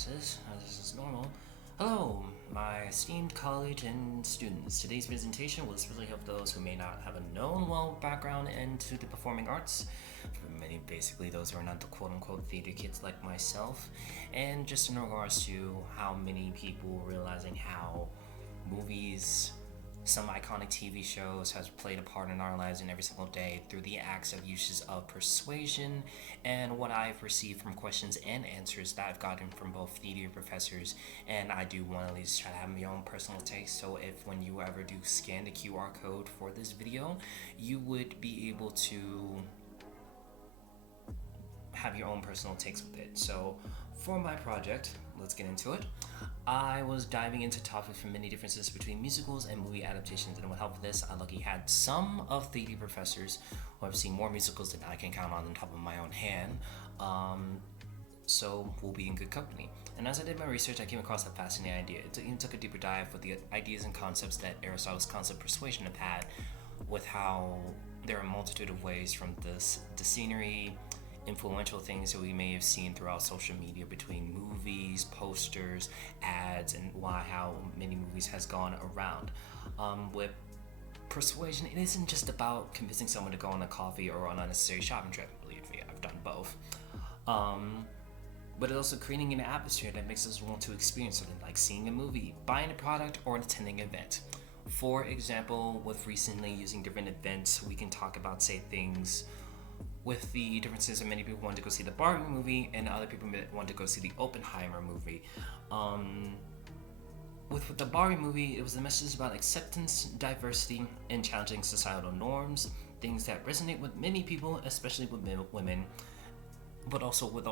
classes, as is normal. Hello, my esteemed college and students. Today's presentation will especially help those who may not have a known well background into the performing arts. For many, basically, those who are not the quote-unquote theater kids like myself, and just in regards to how many people realizing how movies, some iconic TV shows has played a part in our lives in every single day through the acts of uses of persuasion, and what I've received from questions and answers that I've gotten from both theater professors, and I do want to at least try to have my own personal taste. So if when you ever do scan the QR code for this video, you would be able to have your own personal takes with it. So for my project, let's get into it. I was diving into topics from many differences between musicals and movie adaptations, and with help of this, I luckily had some of theater professors who have seen more musicals than I can count on top of my own hand. So we'll be in good company. And as I did my research, I came across a fascinating idea. It even took a deeper dive with the ideas and concepts that Aristotle's concept of persuasion have had, with how there are a multitude of ways from the scenery, influential things that we may have seen throughout social media between movies, posters, ads, and how many movies has gone around. With persuasion, it isn't just about convincing someone to go on a coffee or on a unnecessary shopping trip. Believe me, I've done both. But it's also creating an atmosphere that makes us want to experience something like seeing a movie, buying a product, or attending an event. For example, with recently using different events, we can talk about, say, things with the differences that many people want to go see the Barbie movie and other people want to go see the Oppenheimer movie. With the Barbie movie, it was the message about acceptance, diversity, and challenging societal norms, things that resonate with many people, especially with women, but also with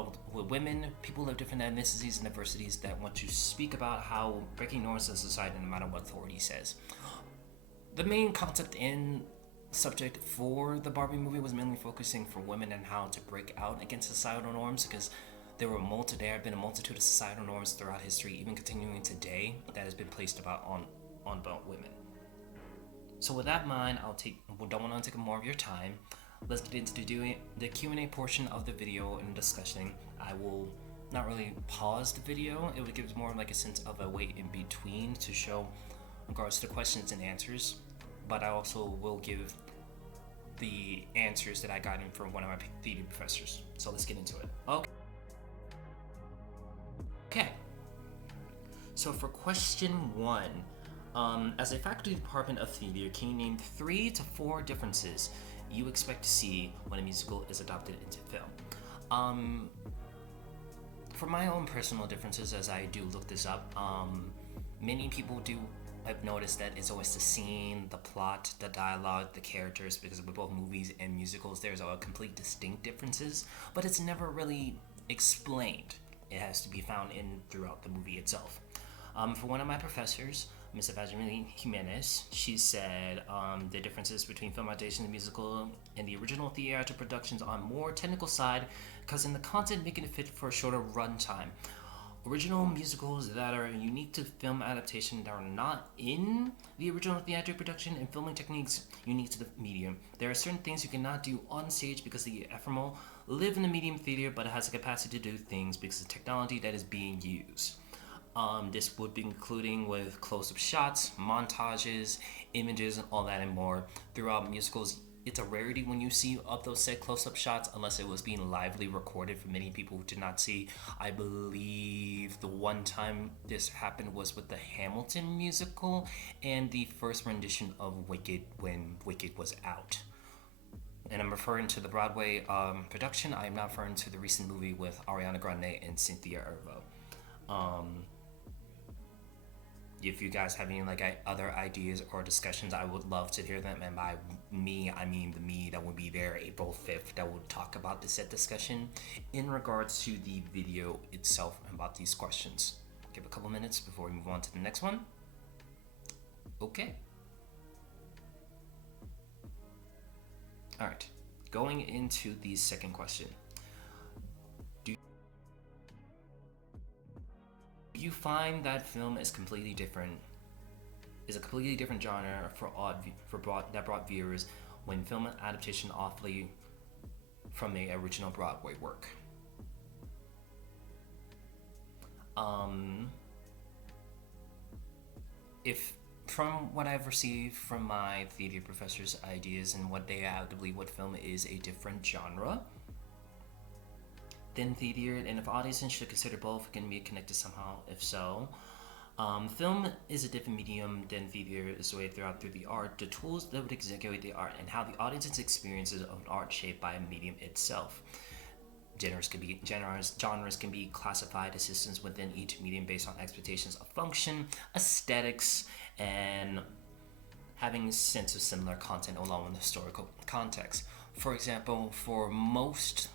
women, people of different ethnicities and diversities that want to speak about how breaking norms of society no matter what authority says. The main concept in subject for the Barbie movie was mainly focusing for women and how to break out against societal norms, because there have been a multitude of societal norms throughout history, even continuing today, that has been placed on women. So with that in mind, don't want to take more of your time. Let's get into doing the Q&A portion of the video and discussion. I will not really pause the video. It would give more like a sense of a wait in between to show in regards to questions and answers, but I also will give the answers that I got in from one of my theater professors. So let's get into it. Okay. So for question 1, as a faculty department of theater, can you name 3 to 4 differences you expect to see when a musical is adapted into film? For my own personal differences, as I do look this up, many people I've noticed that it's always the scene, the plot, the dialogue, the characters, because with both movies and musicals, there's a complete distinct differences, but it's never really explained. It has to be found throughout the movie itself. For one of my professors, Ms. Evangeline Jimenez, she said the differences between film adaptation and musical and the original theatrical productions on more technical side, because in the content making it fit for a shorter runtime. Original musicals that are unique to film adaptation that are not in the original theatrical production, and filming techniques unique to the medium. There are certain things you cannot do on stage because the ephemeral live in the medium theater, but it has the capacity to do things because of the technology that is being used. This would be including with close-up shots, montages, images, and all that and more. Throughout musicals, it's a rarity when you see of those said close-up shots, unless it was being lively recorded for many people who did not see. I believe the one time this happened was with the Hamilton musical and the first rendition of Wicked when Wicked was out. And I'm referring to the Broadway production. I'm not referring to the recent movie with Ariana Grande and Cynthia Erivo. If you guys have any other ideas or discussions, I would love to hear them. And by me, I mean the me that will be there April 5th that will talk about this set discussion in regards to the video itself about these questions. Give a couple minutes before we move on to the next one. Okay. All right. Going into the second question. You find that film is a completely different genre that brought viewers when film adaptation awfully from the original Broadway work. Um, if from what I've received from my theater professors' ideas and what they have to believe what film is a different genre than theater, and if audiences should consider both can be connected somehow, if so. Film is a different medium than theater is the way through the art, the tools that would execute the art, and how the audience's experiences of art shaped by a medium itself. Genres can be classified as systems within each medium based on expectations of function, aesthetics, and having a sense of similar content along with historical context. For example, for most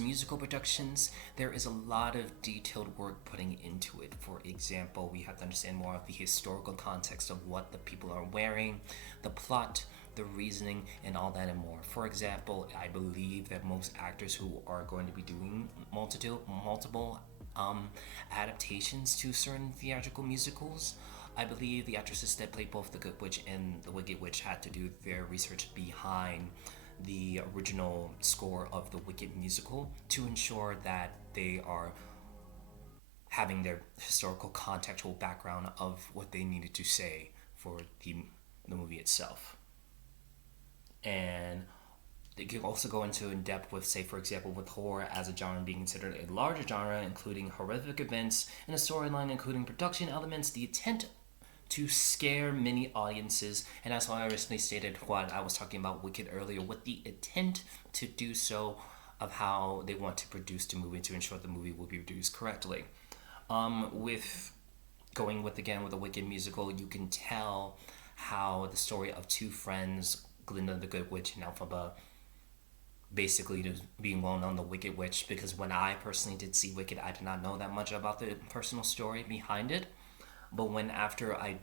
musical productions, there is a lot of detailed work putting into it. For example, we have to understand more of the historical context of what the people are wearing, the plot, the reasoning, and all that and more. For example, I believe that most actors who are going to be doing multiple adaptations to certain theatrical musicals, I believe the actresses that played both the Good Witch and the Wicked Witch had to do their research behind the original score of the Wicked musical to ensure that they are having their historical contextual background of what they needed to say for the movie itself. And they can also go into in depth with, say, for example, with horror as a genre being considered a larger genre, including horrific events and a storyline, including production elements, the intent to scare many audiences, and that's why I recently stated what I was talking about Wicked earlier, with the intent to do so of how they want to produce the movie to ensure the movie will be produced correctly. With going with the Wicked musical, you can tell how the story of two friends, Glinda the Good Witch and Elphaba, basically just being well known the Wicked Witch, because when I personally did see Wicked, I did not know that much about the personal story behind it. But when after I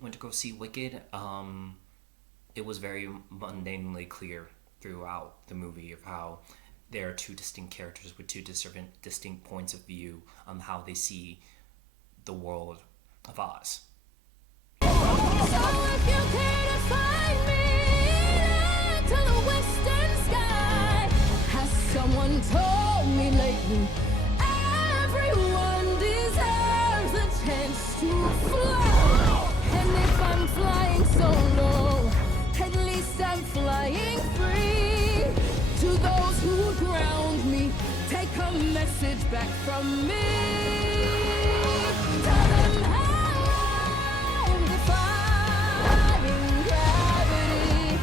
went to go see Wicked, it was very mundanely clear throughout the movie of how there are two distinct characters with two distinct points of view on how they see the world of Oz. So if you care to find me to the western sky, has someone told me lately, everyone deserves a chance to fly. And if I'm flying solo, at least I'm flying free. To those who ground me, take a message back from me. Tell them how I'm defying gravity.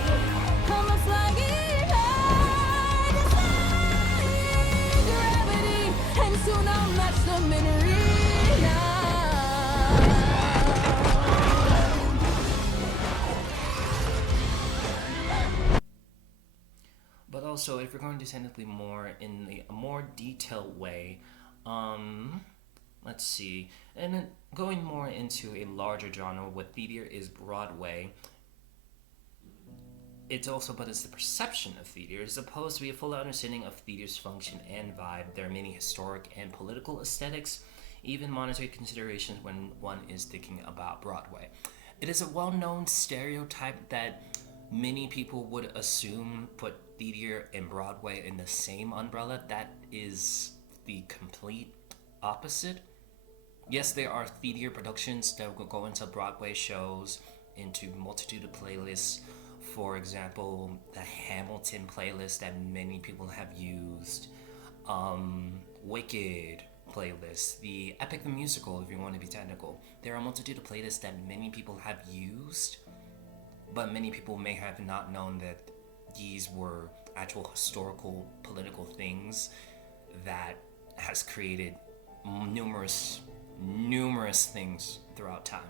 I'm a flying high, defying gravity, and soon I'll match them in renown. But also, if you're going to technically more in a more detailed way, let's see, and then going more into a larger genre, what theater is Broadway. It's the perception of theater. It's supposed to be a full understanding of theater's function and vibe. There are many historic and political aesthetics, even monetary considerations when one is thinking about Broadway. It is a well-known stereotype that many people would assume put theater and Broadway in the same umbrella. That is the complete opposite. Yes, there are theater productions that will go into Broadway shows, into multitude of playlists. For example, the Hamilton playlist that many people have used, Wicked playlist, the Epic the Musical, if you want to be technical. There are a multitude of playlists that many people have used, but many people may have not known that these were actual historical political things that has created numerous things throughout time.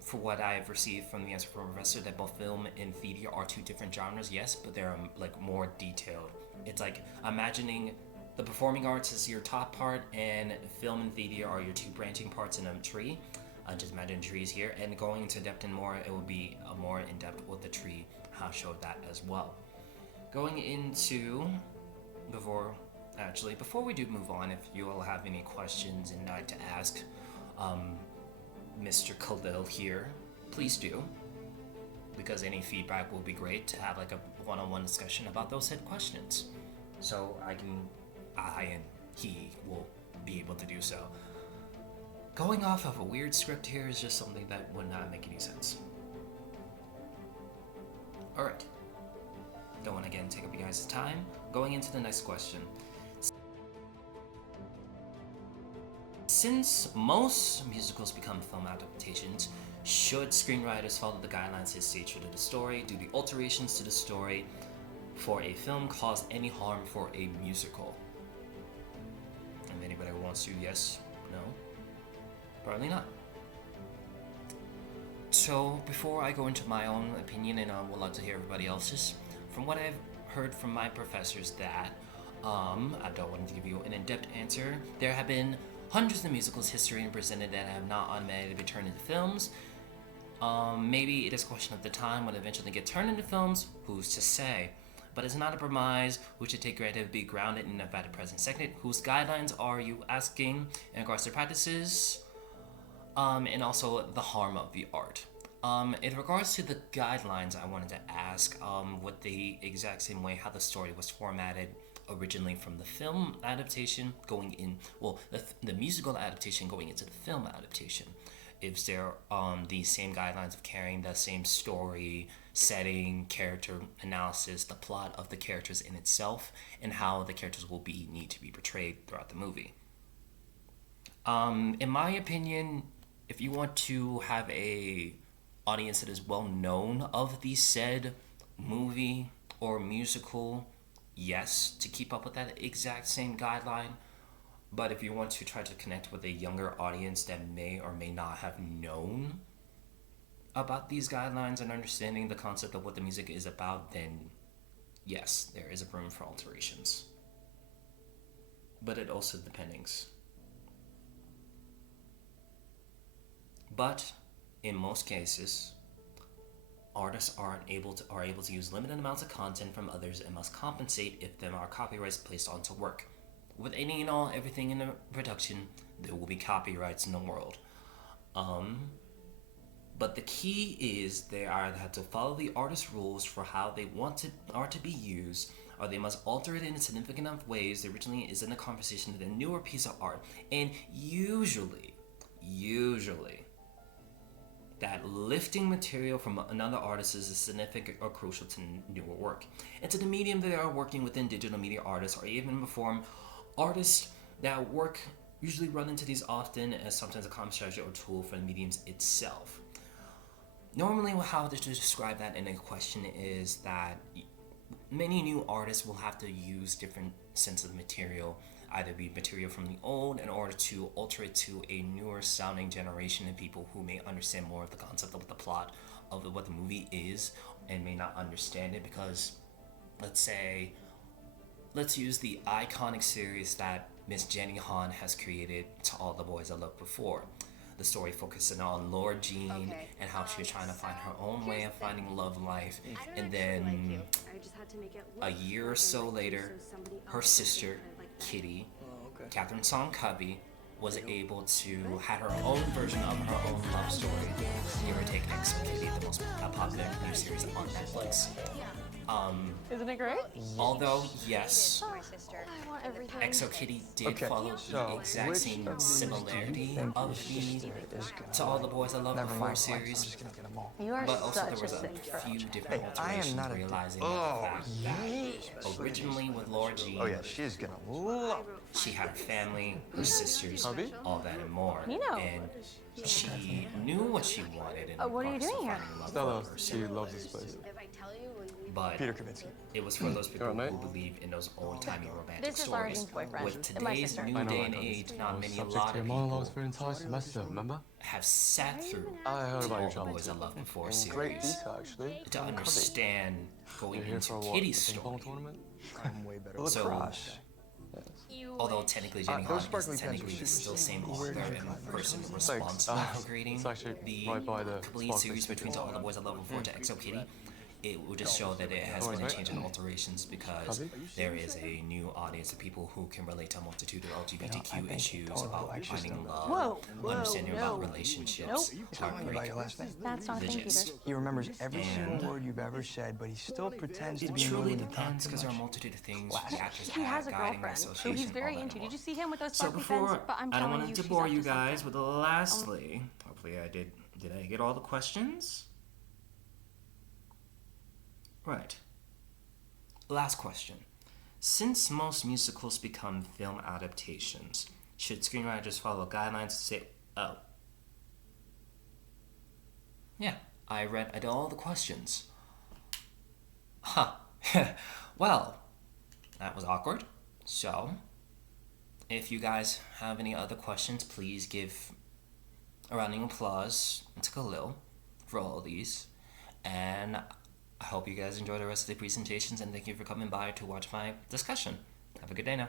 For what I have received from the answer from Professor, that both film and theater are two different genres, yes, but they're like more detailed. It's like imagining the performing arts is your top part, and film and theater are your two branching parts in a tree. Just imagine trees here, and going into depth and more, it will be more in depth with the tree. I'll show that as well. Going into before we do move on, if you all have any questions and like to ask, Mr. Khalil here, please do, because any feedback will be great to have like a one-on-one discussion about those said questions. So I and he will be able to do so. Going off of a weird script here is just something that would not make any sense. Alright. Don't want to again take up you guys' time. Going into the next question. Since most musicals become film adaptations, should screenwriters follow the guidelines that stay true to the story? Do the alterations to the story for a film cause any harm for a musical? If anybody wants to, yes, no, probably not. So before I go into my own opinion, and I would like to hear everybody else's, from what I've heard from my professors that, I don't want to give you an in-depth answer, there have been hundreds of musicals history and presented that have not automatically been turned into films. Maybe it is a question of the time when eventually get turned into films, who's to say? But it's not a premise which should take granted to be grounded in a valid present second. Whose guidelines are you asking in regards to practices? And also the harm of the art. In regards to the guidelines, I wanted to ask what the exact same way how the story was formatted originally from the film adaptation going in, well, the musical adaptation going into the film adaptation. Is there the same guidelines of carrying the same story, setting, character analysis, the plot of the characters in itself, and how the characters will need to be portrayed throughout the movie? In my opinion, if you want to have a audience that is well known of the said movie or musical, yes, to keep up with that exact same guideline. But if you want to try to connect with a younger audience that may or may not have known about these guidelines and understanding the concept of what the music is about, then yes, there is a room for alterations. But it also depends. But in most cases, artists are able to use limited amounts of content from others and must compensate if there are copyrights placed onto work. With any and all everything in the production, there will be copyrights in the world. But the key is they either have to follow the artist's rules for how they want art to be used, or they must alter it in significant enough ways that originally is in the conversation of a newer piece of art. And usually, that lifting material from another artist is significant or crucial to newer work. And to the medium that they are working within, digital media artists or even perform artists that work usually run into these often as sometimes a common strategy or tool for the mediums itself. Normally, how to describe that in a question is that many new artists will have to use different sets of material, either be material from the old in order to alter it to a newer sounding generation of people who may understand more of the concept of the plot of what the movie is and may not understand it, because let's use the iconic series that Miss Jenny Han has created, To All the Boys I Loved Before. The story focusing on Laura Jean and how she was trying to find her own way of finding love life, and then a year or so later, her sister, Kitty, Catherine Song Covey, was able to have her own version of her own love story. Give or take, EXO Kitty, the most popular new series on Netflix. Isn't it great? Although, yes, I want everything. EXO Kitty did follow the exact same similarity of the To All the Boys I Loved Before series, You are but also such there was a a sick girl. few different I am alterations, not a realizing that the fact that originally with Laura Jean, Oh yeah, she's gonna love. she had her family, her sisters, all that and more, You know. and she knew what she wanted in what are you regards to doing here? finding love Stella, for she herself. loves this place. But Peter Kavitsky. it was for those people Alright, who mate. believe in those old-timey romantic This is Laura stories. Jean's boyfriend With and my today's sister. new I know, day I and know. age, not many, a Subject lot to your of monologues people for the entire semester, remember? have sat through I heard about All your the trouble. Boys I Loved Before Great series detail, actually. to understand going You're here into for what? Kitty's The ping pong story. tournament? I'm way better. So, Lacrosse. although technically Jenny Han those is sparkly pens technically were the still same super author weird. and person Thanks. responsible for creating It's actually the right by the complete sparkly series between stickers. To All the Boys I Loved Before to EXO Kitty, it will just show that it has been a change in alterations because there is a new audience of people who can relate to a multitude of LGBTQ issues about finding love, understanding about relationships, heartbreak, That's not a thing, Peter. visions. He remembers every single word you've ever said, but he still pretends to It be truly moving to talk depends too because there are a much. multitude of things the actors He has a guiding their girlfriend who association, he's very all that into. and Did you more. see him with those So sparkly pens? before, But I'm I don't telling want you, to she's bore up you to something. guys with lastly, hopefully I did I get all the questions? Right. Last question. Since most musicals become film adaptations, should screenwriters follow guidelines to say, oh. Yeah, I did all the questions. Huh. Well, that was awkward. So, if you guys have any other questions, please give a rounding applause to Khalil for all of these. And I hope you guys enjoy the rest of the presentations, and thank you for coming by to watch my discussion. Have a good day now.